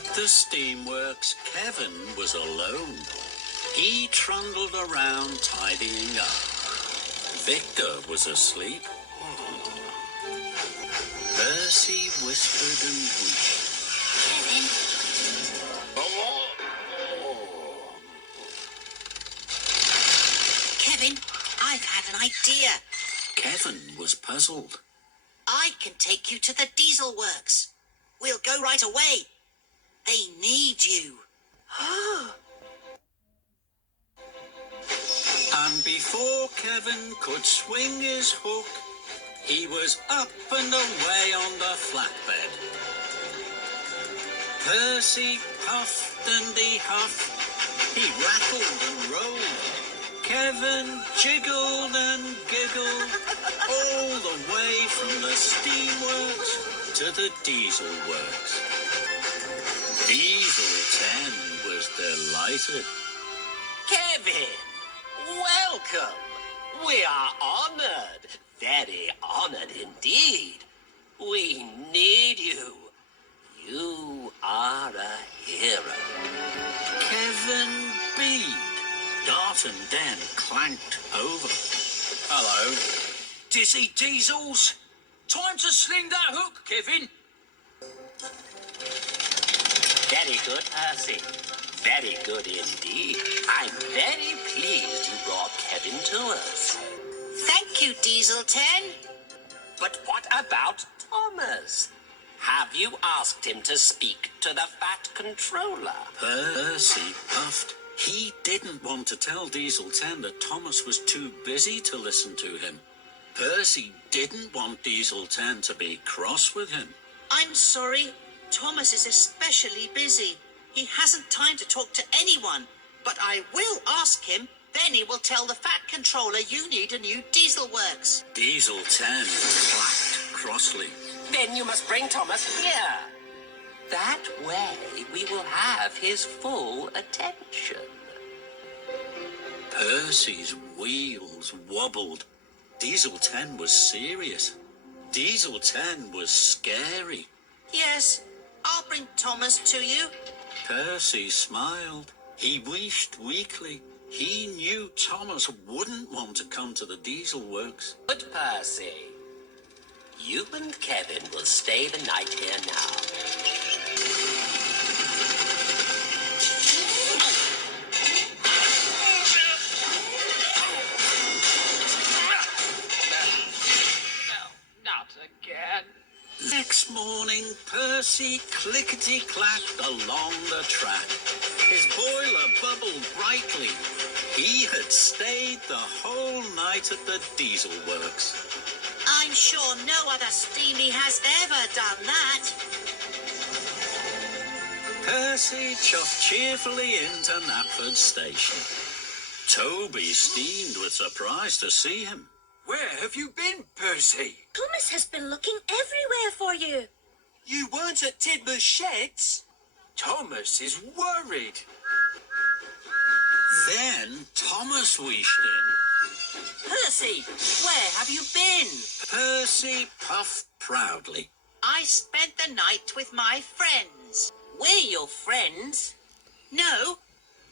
At the steamworks, Kevin was alone. He trundled around tidying up. Victor was asleep. Percy whispered and wished. Kevin, I've had an idea. Kevin was puzzled. I can take you to the diesel works. We'll go right away. They need you. And before Kevin could swing his hook, he was up and away on the flatbed. Percy puffed and he huffed. He rattled and rolled. Kevin jiggled and giggled all the way from the steamworks to the diesel works. Diesel 10 was delighted. Kevin, welcome. We are honored, very honored indeed. We need you. You are a hero. Kevin beamed. Dart and Den clanked over. Hello. Dizzy Diesels. Time to sling that hook, Kevin. Very good, Percy. Very good indeed. I'm very pleased you brought Kevin to us. Thank you, Diesel 10. But what about Thomas? Have you asked him to speak to the Fat Controller? Percy puffed. He didn't want to tell Diesel 10 that Thomas was too busy to listen to him. Percy didn't want Diesel 10 to be cross with him. I'm sorry. Thomas is especially busy. He hasn't time to talk to anyone. But I will ask him. Then he will tell the Fat Controller you need a new diesel works. Diesel 10 clacked crossly. Then you must bring Thomas here. That way we will have his full attention. Percy's wheels wobbled. Diesel 10 was serious. Diesel 10 was scary. Yes, I'll bring Thomas to you. Percy smiled. He wished weakly. He knew Thomas wouldn't want to come to the diesel works. But Percy, you and Kevin will stay the night here now. Next morning, Percy clickety-clacked along the track. His boiler bubbled brightly. He had stayed the whole night at the diesel works. I'm sure no other steamy has ever done that. Percy chuffed cheerfully into Knapford Station. Toby steamed with surprise to see him. Where have you been, Percy? Thomas has been looking everywhere for you. You weren't at Tidmer's sheds? Thomas is worried. Then Thomas wished in. Percy, where have you been? Percy puffed proudly. I spent the night with my friends. We're your friends? No,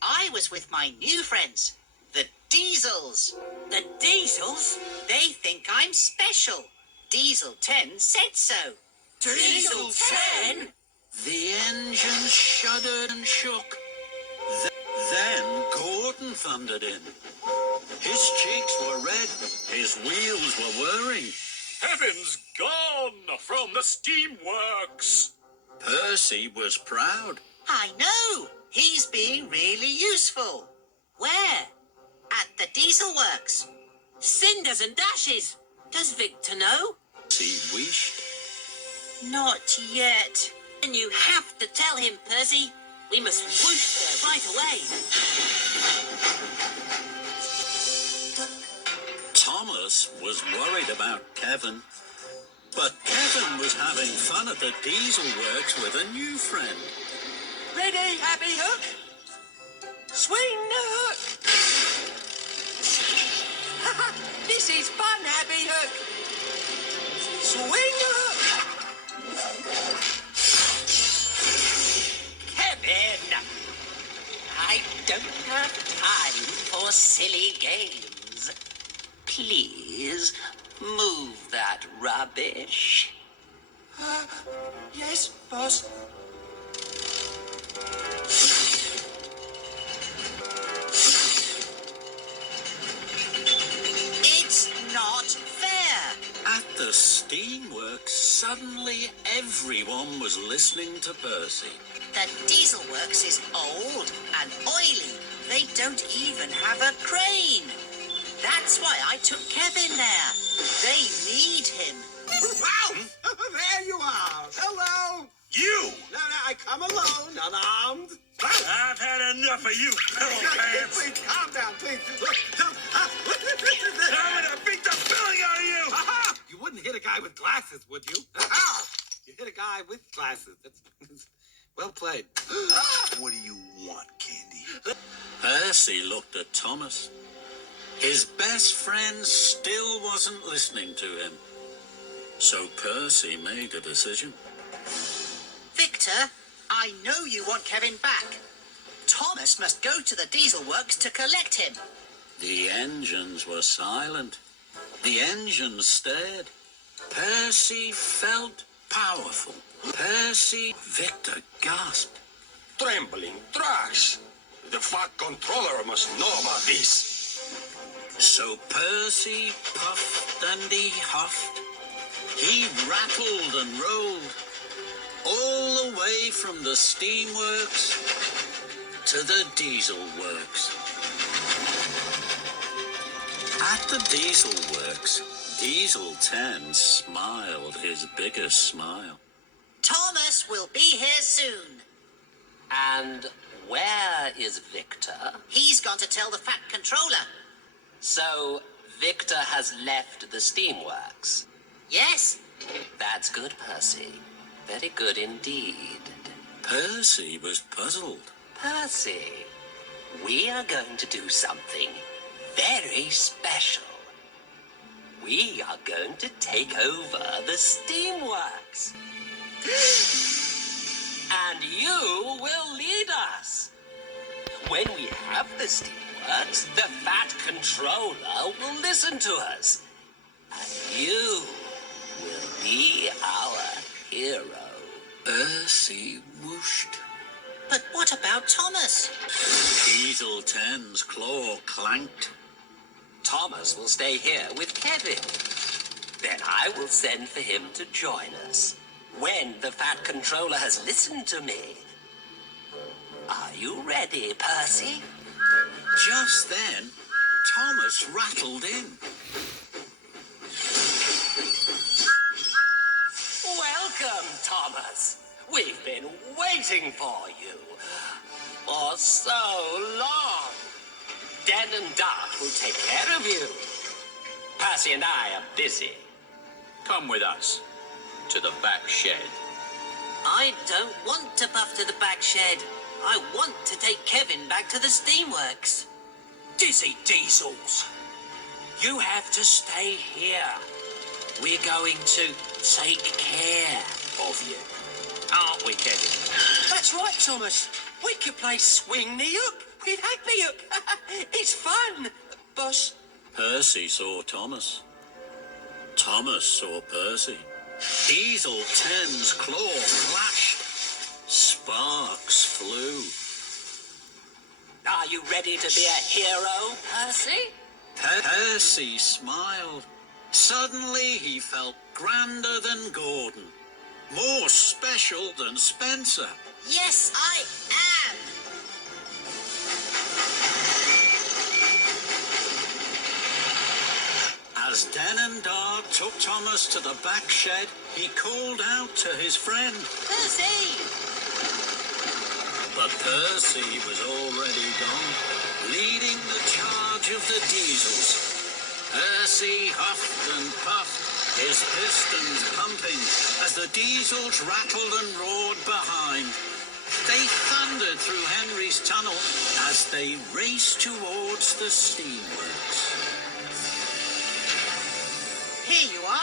I was with my new friends, the Diesels. The Diesels? They think I'm special. Diesel 10 said so. Diesel 10? The engine shuddered and shook. Then Gordon thundered in. His cheeks were red. His wheels were whirring. Kevin's gone from the steamworks. Percy was proud. I know. He's being really useful. Where? At the diesel works. Cinders and dashes. Does Victor know? He wished. Not yet. And you have to tell him, Percy. We must whoosh there right away. Thomas was worried about Kevin. But Kevin was having fun at the diesel works with a new friend. Ready, Happy Hook? Swing the hook! This is fun, Happy Hook! Swing the hook! your silly games. Please move that rubbish. Yes, boss. It's not fair. At the steamworks, suddenly everyone was listening to Percy. The diesel works is old and oily. They don't even have a crane. That's why I took Kevin there. They need him. Wow! There you are. Hello. You! No, I come alone, unarmed. I've had enough of you, pillow pants! Please, calm down, please. Look, I'm gonna beat the filling out of you! Aha! You wouldn't hit a guy with glasses, would you? Aha! You hit a guy with glasses. That's well played. What do you want, Candy? Percy looked at Thomas. His best friend still wasn't listening to him. So Percy made a decision. Victor, I know you want Kevin back. Thomas must go to the diesel works to collect him. The engines were silent. The engines stared. Percy felt powerful. Victor gasped. Trembling tracks. The Fat Controller must know about this. So Percy puffed and he huffed. He rattled and rolled all the way from the steamworks to the diesel works. At the diesel works, Diesel 10 smiled his biggest smile. Thomas will be here soon. And where is Victor? He's gone to tell the Fat Controller. So, Victor has left the steamworks. Yes, That's good, Percy. Very good indeed. Percy was puzzled. Percy, we are going to do something very special. We are going to take over the steamworks. And you will lead us. When we have the steamworks, the Fat Controller will listen to us. And you will be our hero. Percy whooshed. but what about Thomas? Diesel 10's claw clanked. Thomas will stay here with Kevin. Then I will send for him to join us. When the Fat Controller has listened to me. Are you ready, Percy? Just then, Thomas rattled in. Welcome, Thomas. We've been waiting for you for so long. Den and Dart will take care of you. Percy and I are busy. Come with us to the back shed. I don't want to puff to the back shed. I want to take Kevin back to the steamworks. Dizzy Diesels, you have to stay here. We're going to take care of you. Aren't we, Kevin? That's right, Thomas. We could play Swing the Hook with Happy Hook. It's fun, boss. Percy saw Thomas. Thomas saw Percy. Diesel 10's claw flashed. Sparks flew. Are you ready to be a hero, Percy? Percy smiled. Suddenly he felt grander than Gordon. More special than Spencer. Yes, I am. As Den and Dart took Thomas to the back shed, he called out to his friend. Percy! But Percy was already gone, leading the charge of the diesels. Percy huffed and puffed, his pistons pumping, as the diesels rattled and roared behind. They thundered through Henry's tunnel as they raced towards the steamworks. Here you are.